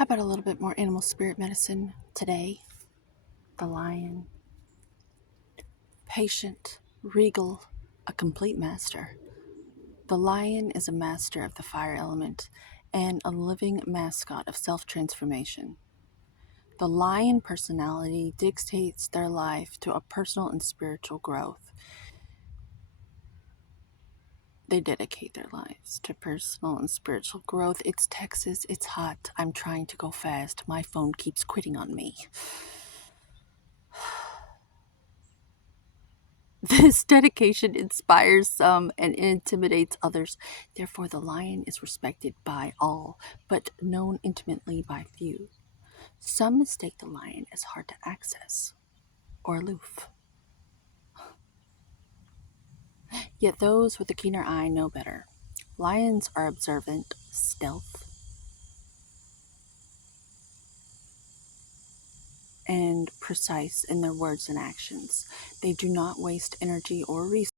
How about a little bit more animal spirit medicine today? The lion. Patient, regal, a complete master. The lion is a master of the fire element and a living mascot of self-transformation. The lion personality dictates their life to a personal and spiritual growth. They dedicate their lives to personal and spiritual growth. It's Texas. It's hot. I'm trying to go fast. My phone keeps quitting on me. This dedication inspires some and intimidates others. Therefore, the lion is respected by all, but known intimately by few. Some mistake the lion as hard to access or aloof. Yet those with a keener eye know better. Lions are observant, stealth, and precise in their words and actions. They do not waste energy or resources